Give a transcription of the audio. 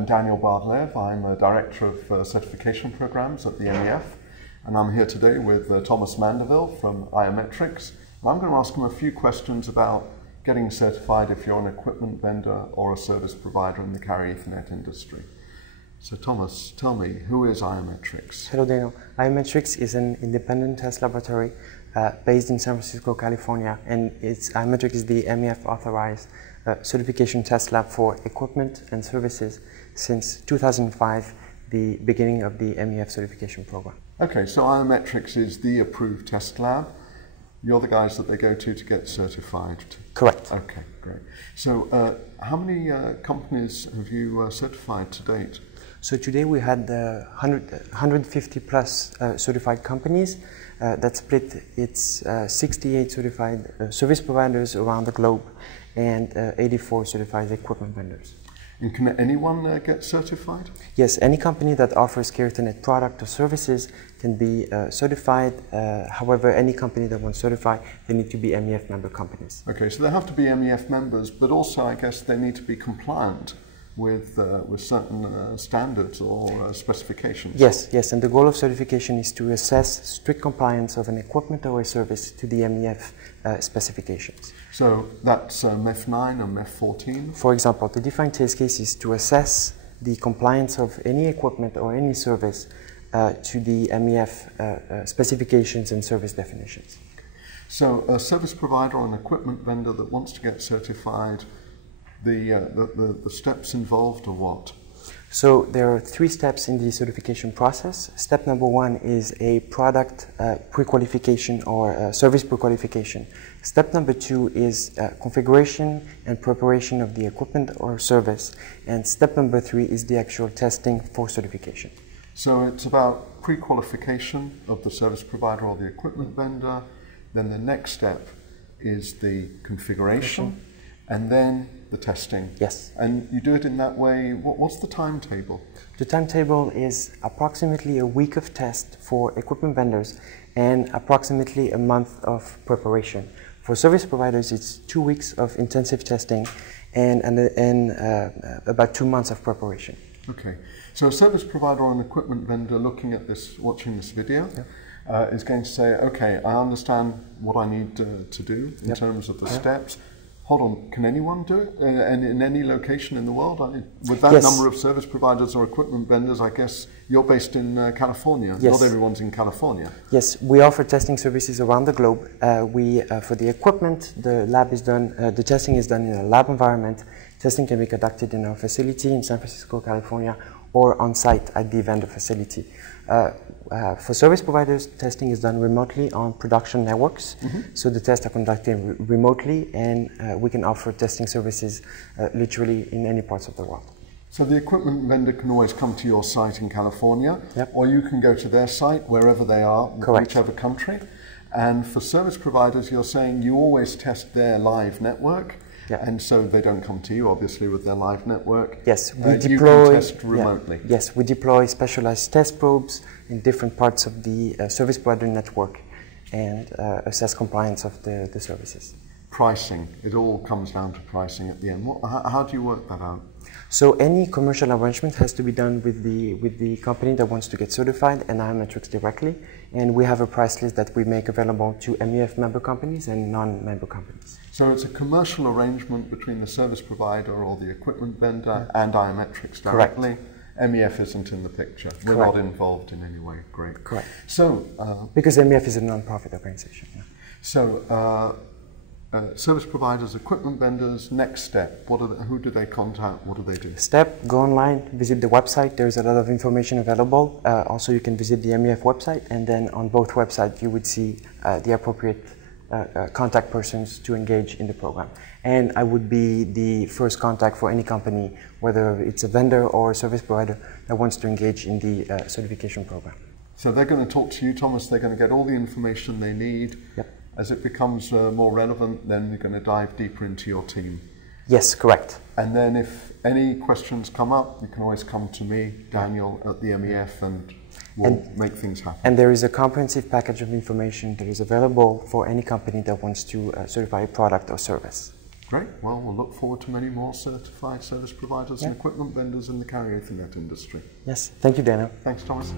I'm Daniel Bar-Lev. I'm a Director of Certification Programs at the MEF, and I'm here today with Thomas Mandeville from Iometrics. And I'm going to ask him a few questions about getting certified if you're an equipment vendor or a service provider in the carrier Ethernet industry. So Thomas, tell me, who is Iometrics? Hello Daniel. Iometrics is an independent test laboratory based in San Francisco, California, and Iometrics is the MEF authorized certification test lab for equipment and services since 2005, the beginning of the MEF certification program. Okay, so Iometrics is the approved test lab. You're the guys that they go to get certified? Correct. Okay, great. So how many companies have you certified to date? So today we had 150 plus certified companies that split its 68 certified service providers around the globe and 84 certified equipment vendors. And can anyone get certified? Yes, any company that offers carrier Ethernet product or services can be certified. However, any company that wants certified, they need to be MEF member companies. Okay, so they have to be MEF members, but also I guess they need to be compliant with certain standards or specifications. Yes, and the goal of certification is to assess strict compliance of an equipment or a service to the MEF specifications. So that's MEF 9 and MEF 14? For example, the defined test case is to assess the compliance of any equipment or any service to the MEF specifications and service definitions. So a service provider or an equipment vendor that wants to get certified, the steps involved are what? So there are 3 steps in the certification process. Step number 1 is a product pre-qualification or service pre-qualification. Step number 2 is configuration and preparation of the equipment or service. And step number 3 is the actual testing for certification. So it's about pre-qualification of the service provider or the equipment vendor. Then the next step is the configuration. And then the testing. Yes. And you do it in that way. What's the timetable? The timetable is approximately a week of test for equipment vendors and approximately a month of preparation. For service providers, it's 2 weeks of intensive testing and about 2 months of preparation. Okay. So a service provider or an equipment vendor looking at this, watching this video, is going to say, okay, I understand what I need to do in terms of the steps. Hold on, can anyone do it? And in any location in the world? With that number of service providers or equipment vendors, I guess you're based in California. Yes. Not everyone's in California. Yes, we offer testing services around the globe. For the equipment, the testing is done in a lab environment. Testing can be conducted in our facility in San Francisco, California, or on site at the vendor facility. For service providers, testing is done remotely on production networks. So the tests are conducted remotely, and we can offer testing services literally in any parts of the world. So the equipment vendor can always come to your site in California, or you can go to their site wherever they are, whichever country. And for service providers, you're saying you always test their live network. And so they don't come to you, obviously, with their live network. Yes, we deploy. You can test remotely. Yes, we deploy specialized test probes in different parts of the service provider network and assess compliance of the services. Pricing. It all comes down to pricing at the end. How do you work that out? So any commercial arrangement has to be done with the company that wants to get certified and Iometrics directly. And we have a price list that we make available to MEF member companies and non-member companies. So it's a commercial arrangement between the service provider or the equipment vendor and Iometrics directly. Correct. MEF isn't in the picture. We're Correct. not involved in any way. Great. Correct. So because MEF is a non-profit organization. So service providers, equipment vendors, next step. Who do they contact? What do they do? Step, go online, visit the website. There's a lot of information available. Also, you can visit the MEF website, and then on both websites, you would see the appropriate contact persons to engage in the program. And I would be the first contact for any company, whether it's a vendor or a service provider that wants to engage in the certification program. So they're going to talk to you, Thomas. They're going to get all the information they need. Yep. As it becomes more relevant, then you're going to dive deeper into your team. Yes, correct. And then if any questions come up, you can always come to me, Daniel, at the MEF, and we'll make things happen. And there is a comprehensive package of information that is available for any company that wants to certify a product or service. Great. Well, we'll look forward to many more certified service providers and equipment vendors in the carrier Ethernet industry. Yes. Thank you, Daniel. Thanks, Thomas.